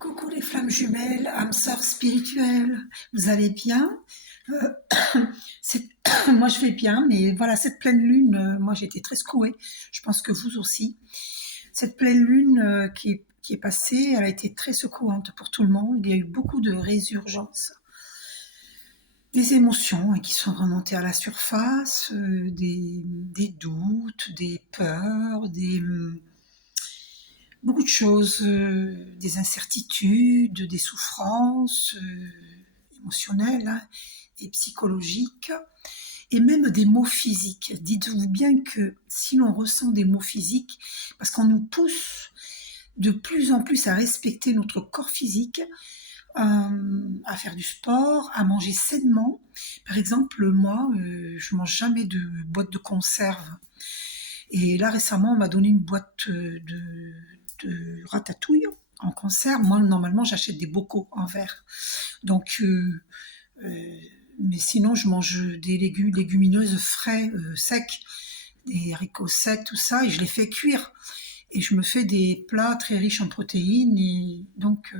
Coucou les flammes jumelles, âmes sœurs spirituelles, vous allez bien? Euh, c'est- Moi je vais bien, mais voilà, cette pleine lune, moi j'ai été très secouée, je pense que vous aussi. Cette pleine lune qui est passée, elle a été très secouante pour tout le monde, il y a eu beaucoup de résurgences, des émotions qui sont remontées à la surface, des doutes, des peurs, beaucoup de choses, des incertitudes, des souffrances émotionnelles et psychologiques, et même des maux physiques. Dites-vous bien que si l'on ressent des maux physiques, parce qu'on nous pousse de plus en plus à respecter notre corps physique, à faire du sport, à manger sainement. Par exemple, moi, je mange jamais de boîte de conserve. Et là, récemment, on m'a donné une boîte de ratatouille en conserve. Moi, normalement, j'achète des bocaux en verre. Donc, euh, mais sinon, je mange des légumineuses frais, secs, des haricots secs, tout ça, et je les fais cuire. Et je me fais des plats très riches en protéines, et donc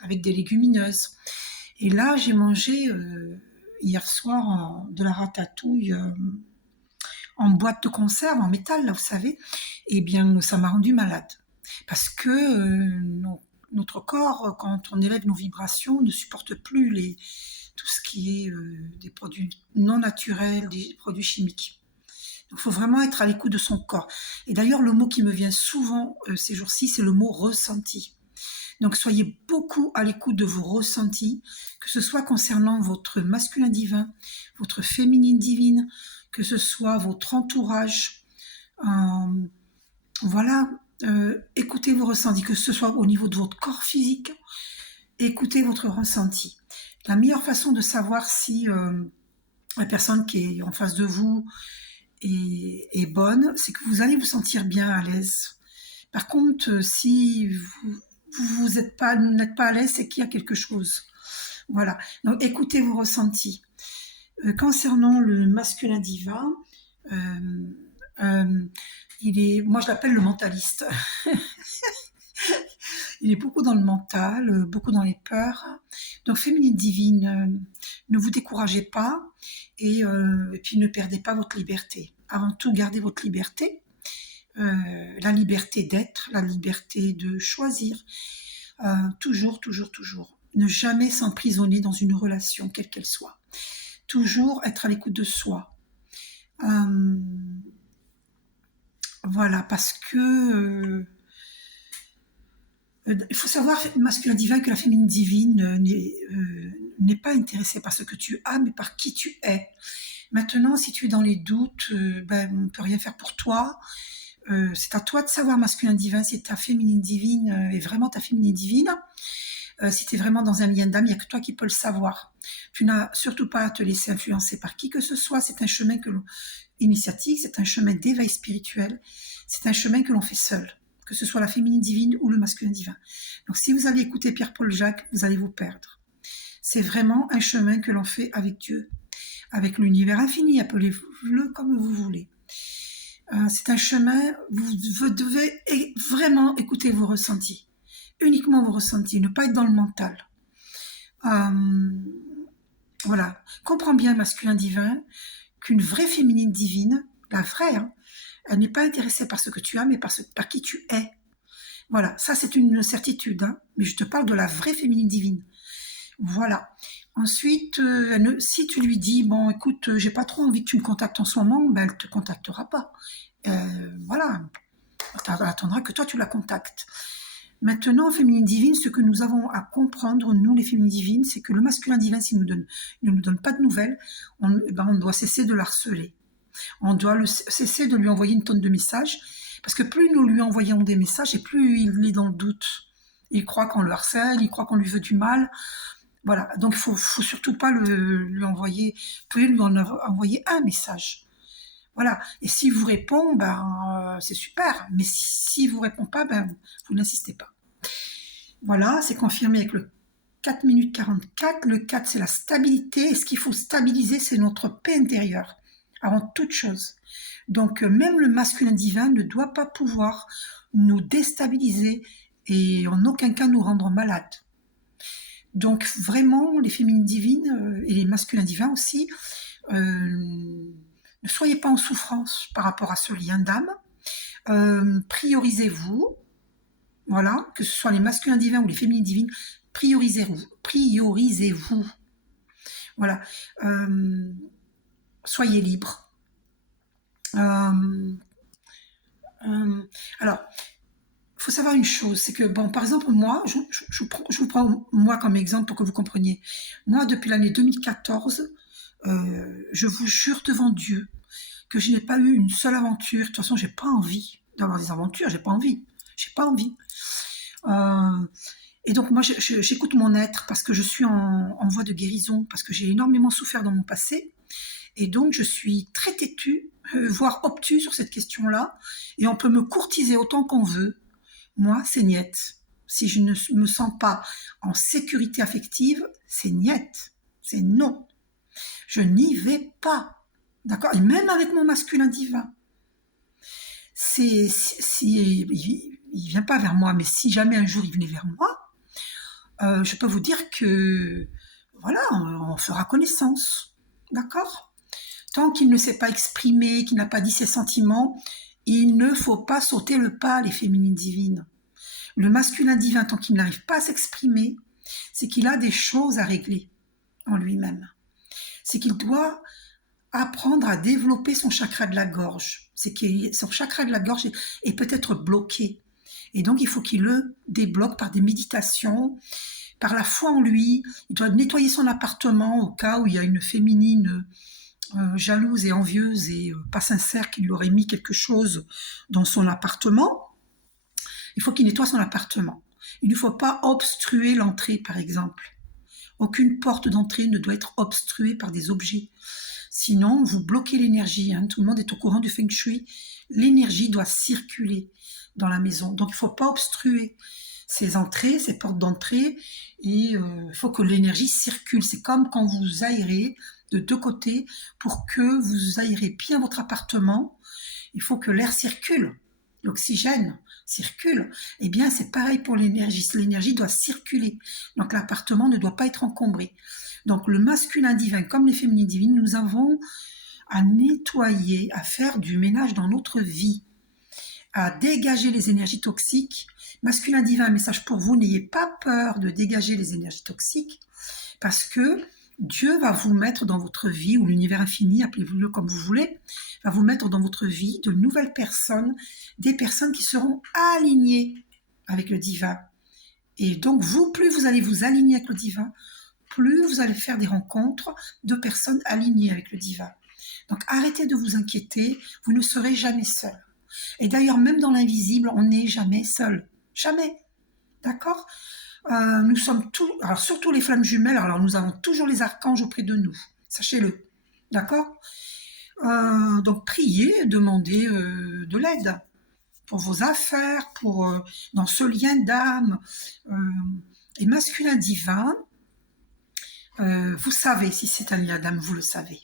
avec des légumineuses. Et là, j'ai mangé hier soir de la ratatouille en boîte de conserve, en métal, là, vous savez. Eh bien, ça m'a rendu malade. Parce que notre corps, quand on élève nos vibrations, ne supporte plus tout ce qui est des produits non naturels, des produits chimiques. Donc, il faut vraiment être à l'écoute de son corps. Et d'ailleurs, le mot qui me vient souvent ces jours-ci, c'est le mot ressenti. Donc, soyez beaucoup à l'écoute de vos ressentis, que ce soit concernant votre masculin divin, votre féminine divine, que ce soit votre entourage. Euh, voilà, écoutez vos ressentis, que ce soit au niveau de votre corps physique, écoutez votre ressenti. La meilleure façon de savoir si la personne qui est en face de vous est bonne, c'est que vous allez vous sentir bien à l'aise. Par contre, si vous n'êtes pas à l'aise, c'est qu'il y a quelque chose. Voilà. Donc, écoutez vos ressentis. Concernant le masculin divin, euh, euh, moi je l'appelle le mentaliste. Il est beaucoup dans le mental, beaucoup dans les peurs. Donc, féminine divine, ne vous découragez pas et puis ne perdez pas votre liberté. Avant tout, gardez votre liberté, la liberté d'être, la liberté de choisir. Toujours, toujours, toujours. Ne jamais s'emprisonner dans une relation, quelle qu'elle soit. Toujours être à l'écoute de soi. Voilà, parce que il faut savoir, masculin divin, que la féminine divine n'est pas intéressée par ce que tu as, mais par qui tu es. Maintenant, si tu es dans les doutes, on ne peut rien faire pour toi. C'est à toi de savoir, masculin divin, si ta féminine divine est vraiment ta féminine divine. Si tu es vraiment dans un lien d'âme, il n'y a que toi qui peux le savoir. Tu n'as surtout pas à te laisser influencer par qui que ce soit. C'est un chemin initiatique, c'est un chemin d'éveil spirituel. C'est un chemin que l'on fait seul, que ce soit la féminine divine ou le masculin divin. Donc si vous allez écouter Pierre-Paul Jacques, vous allez vous perdre. C'est vraiment un chemin que l'on fait avec Dieu, avec l'univers infini, appelez-le comme vous voulez. C'est un chemin, vous devez vraiment écouter vos ressentis, uniquement vos ressentis, ne pas être dans le mental. Euh, voilà, comprends bien, masculin divin, qu'une vraie féminine divine, la vraie, hein, elle n'est pas intéressée par ce que tu as, mais par qui tu es. Voilà, ça c'est une certitude, hein, mais je te parle de la vraie féminine divine. Voilà. Ensuite, si tu lui dis, bon, écoute, j'ai pas trop envie que tu me contactes en ce moment, ben, elle te contactera pas. Voilà. Elle attendra que toi tu la contactes. Maintenant, féminine divine, ce que nous avons à comprendre, nous les féminines divines, c'est que le masculin divin, s'il ne nous donne pas de nouvelles, on doit cesser de l'harceler. On doit cesser de lui envoyer une tonne de messages, parce que plus nous lui envoyons des messages, et plus il est dans le doute. Il croit qu'on le harcèle, il croit qu'on lui veut du mal. Voilà, donc il ne faut surtout pas lui envoyer, vous pouvez lui envoyer un message. Voilà, et s'il vous répond, c'est super, mais s'il ne vous répond pas, vous n'insistez pas. Voilà, c'est confirmé avec le 4 minutes 44. Le 4, c'est la stabilité, et ce qu'il faut stabiliser, c'est notre paix intérieure, avant toute chose. Donc, même le masculin divin ne doit pas pouvoir nous déstabiliser et en aucun cas nous rendre malades. Donc vraiment, les féminines divines et les masculins divins aussi, ne soyez pas en souffrance par rapport à ce lien d'âme. Priorisez-vous, voilà, que ce soit les masculins divins ou les féminines divines, priorisez-vous. Voilà. Soyez libres. Alors, il faut savoir une chose, c'est que, bon, par exemple, moi, je vous prends moi comme exemple pour que vous compreniez. Moi, depuis l'année 2014, je vous jure devant Dieu que je n'ai pas eu une seule aventure. De toute façon, j'ai pas envie d'avoir des aventures, j'ai pas envie. J'ai pas envie. Et donc, moi, j'écoute mon être parce que je suis en voie de guérison, parce que j'ai énormément souffert dans mon passé. Et donc, je suis très têtue, voire obtuse sur cette question-là. Et on peut me courtiser autant qu'on veut. Moi, c'est niette. Si je ne me sens pas en sécurité affective, c'est niette. C'est non. Je n'y vais pas. D'accord? Et même avec mon masculin divin. Il vient pas vers moi, mais si jamais un jour il venait vers moi, je peux vous dire que, voilà, on fera connaissance. D'accord? Tant qu'il ne s'est pas exprimé, qu'il n'a pas dit ses sentiments, il ne faut pas sauter le pas, les féminines divines. Le masculin divin, tant qu'il n'arrive pas à s'exprimer, c'est qu'il a des choses à régler en lui-même. C'est qu'il doit apprendre à développer son chakra de la gorge. C'est que son chakra de la gorge est peut-être bloqué. Et donc, il faut qu'il le débloque par des méditations, par la foi en lui. Il doit nettoyer son appartement au cas où il y a une féminine jalouse et envieuse et pas sincère qui lui aurait mis quelque chose dans son appartement. Il faut qu'il nettoie son appartement. Il ne faut pas obstruer l'entrée, par exemple. Aucune porte d'entrée ne doit être obstruée par des objets. Sinon, vous bloquez l'énergie. Tout le monde est au courant du Feng Shui. L'énergie doit circuler dans la maison. Donc, il ne faut pas obstruer ces entrées, ces portes d'entrée. Et il faut que l'énergie circule. C'est comme quand vous aérez de deux côtés. Pour que vous aérez bien votre appartement, il faut que l'air circule. L'oxygène circule. Eh bien, c'est pareil pour l'énergie. L'énergie doit circuler. Donc, l'appartement ne doit pas être encombré. Donc, le masculin divin comme les féminines divines, nous avons à nettoyer, à faire du ménage dans notre vie, à dégager les énergies toxiques. Masculin divin, un message pour vous, n'ayez pas peur de dégager les énergies toxiques, parce que Dieu va vous mettre dans votre vie, ou l'univers infini, appelez-vous-le comme vous voulez, va vous mettre dans votre vie de nouvelles personnes, des personnes qui seront alignées avec le divin. Et donc, vous, plus vous allez vous aligner avec le divin, plus vous allez faire des rencontres de personnes alignées avec le divin. Donc, arrêtez de vous inquiéter, vous ne serez jamais seul. Et d'ailleurs, même dans l'invisible, on n'est jamais seul. Jamais. D'accord ? Nous sommes tous, alors surtout les flammes jumelles, alors nous avons toujours les archanges auprès de nous. Sachez-le. D'accord ? Donc, priez, demandez de l'aide pour vos affaires, dans ce lien d'âme. Et masculin divin, vous savez si c'est un lien d'âme, vous le savez.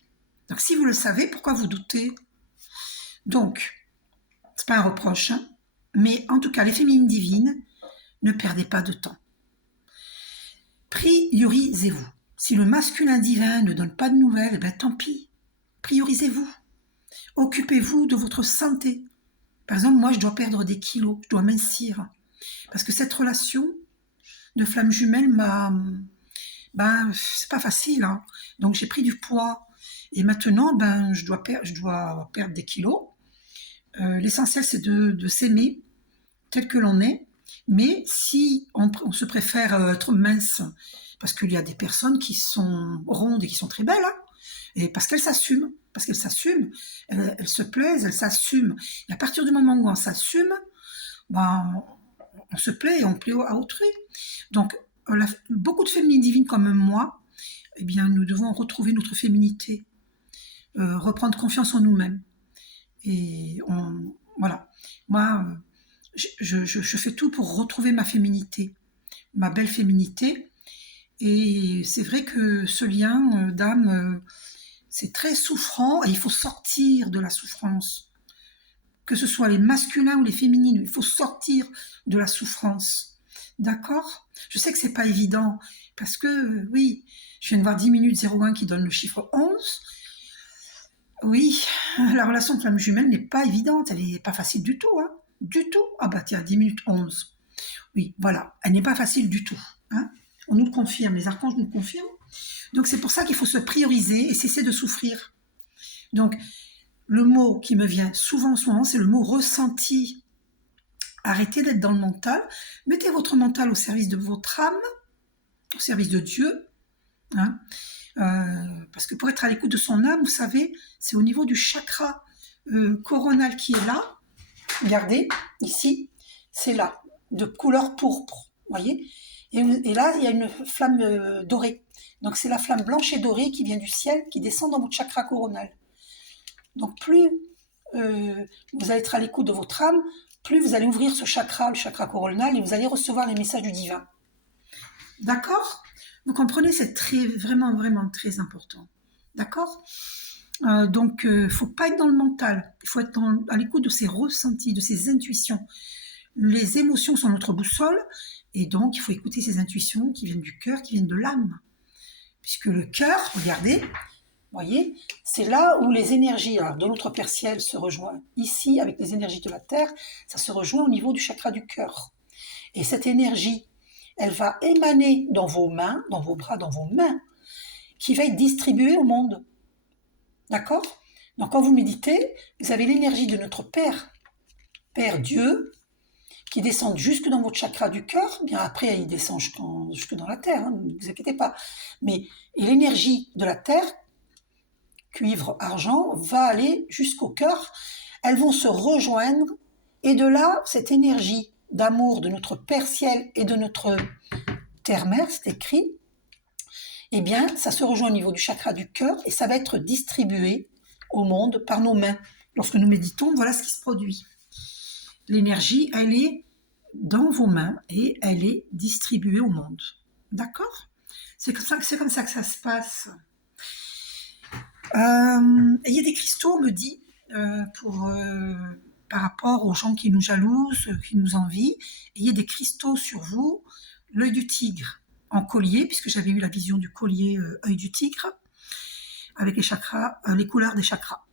Donc si vous le savez, pourquoi vous doutez ? Donc, c'est pas un reproche, mais en tout cas, les féminines divines, ne perdez pas de temps. Priorisez-vous. Si le masculin divin ne donne pas de nouvelles, ben tant pis. Priorisez-vous. Occupez-vous de votre santé. Par exemple, moi, je dois perdre des kilos, je dois mincir. Parce que cette relation de flamme jumelle c'est pas facile. Donc, j'ai pris du poids. Et maintenant, je dois perdre des kilos. L'essentiel, c'est de s'aimer tel que l'on est. Mais si on se préfère être mince, parce qu'il y a des personnes qui sont rondes et qui sont très belles, et parce qu'elles s'assument, elles se plaisent, elles s'assument. Et à partir du moment où on s'assume, on se plaît et on plaît à autrui. Donc, beaucoup de féminines divines comme moi, eh bien, nous devons retrouver notre féminité, reprendre confiance en nous-mêmes. Et voilà. Moi, je fais tout pour retrouver ma féminité, ma belle féminité. Et c'est vrai que ce lien d'âme, c'est très souffrant et il faut sortir de la souffrance. Que ce soit les masculins ou les féminines, il faut sortir de la souffrance. D'accord? Je sais que c'est pas évident parce que, oui, je viens de voir 10 minutes 01 qui donne le chiffre 11. Oui, la relation de flamme jumelle n'est pas évidente, elle n'est pas facile du tout, hein. Du tout. Ah bah tiens, 10 minutes 11. Oui, voilà, elle n'est pas facile du tout, hein. On nous le confirme, les archanges nous le confirment. Donc c'est pour ça qu'il faut se prioriser et cesser de souffrir. Donc le mot qui me vient souvent en ce moment, c'est le mot ressenti. Arrêtez d'être dans le mental, mettez votre mental au service de votre âme, au service de Dieu, hein. Parce que pour être à l'écoute de son âme, vous savez, c'est au niveau du chakra coronal qui est là. Regardez, ici, c'est là, de couleur pourpre, voyez. Et là, il y a une flamme dorée. Donc c'est la flamme blanche et dorée qui vient du ciel, qui descend dans votre chakra coronal. Donc plus vous allez être à l'écoute de votre âme, plus vous allez ouvrir ce chakra, le chakra coronal, et vous allez recevoir les messages du divin. D'accord? Vous comprenez, c'est vraiment, vraiment très important. D'accord? Donc, il ne faut pas être dans le mental. Il faut être à l'écoute de ses ressentis, de ses intuitions. Les émotions sont notre boussole, et donc il faut écouter ces intuitions qui viennent du cœur, qui viennent de l'âme. Puisque le cœur, regardez, voyez, c'est là où les énergies de notre Père Ciel se rejoignent. Ici, avec les énergies de la Terre, ça se rejoint au niveau du chakra du cœur. Et cette énergie, elle va émaner dans vos mains, dans vos bras, dans vos mains, qui va être distribuée au monde. D'accord? Donc quand vous méditez, vous avez l'énergie de notre Père, Père Dieu, qui descend jusque dans votre chakra du cœur. Bien après, il descend jusque dans la terre, hein, ne vous inquiétez pas. Mais et l'énergie de la terre, cuivre, argent, va aller jusqu'au cœur. Elles vont se rejoindre. Et de là, cette énergie d'amour de notre Père Ciel et de notre Terre-Mère, c'est écrit, eh bien, ça se rejoint au niveau du chakra du cœur et ça va être distribué au monde par nos mains. Lorsque nous méditons, voilà ce qui se produit. L'énergie, elle est dans vos mains et elle est distribuée au monde. D'accord? C'est comme ça que ça se passe. Il y a des cristaux, on me dit, par rapport aux gens qui nous jalousent, qui nous envient. Et il y a des cristaux sur vous, l'œil du tigre en collier, puisque j'avais eu la vision du collier œil du tigre, avec les chakras, les couleurs des chakras.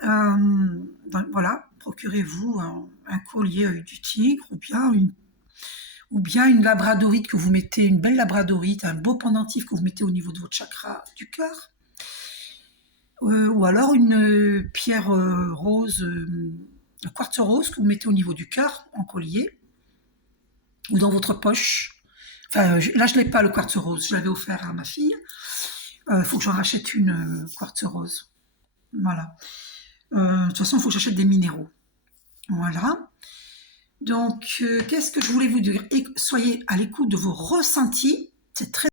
Voilà, procurez-vous un collier œil du tigre ou bien une labradorite que vous mettez, une belle labradorite, un beau pendentif que vous mettez au niveau de votre chakra du cœur, ou alors une pierre rose, un quartz rose que vous mettez au niveau du cœur en collier ou dans votre poche. Enfin, là je l'ai pas le quartz rose, je l'avais offert à ma fille. Faut que j'en rachète une quartz rose. Voilà. De toute façon, il faut que j'achète des minéraux. Voilà. Donc, qu'est-ce que je voulais vous dire? Soyez à l'écoute de vos ressentis. C'est très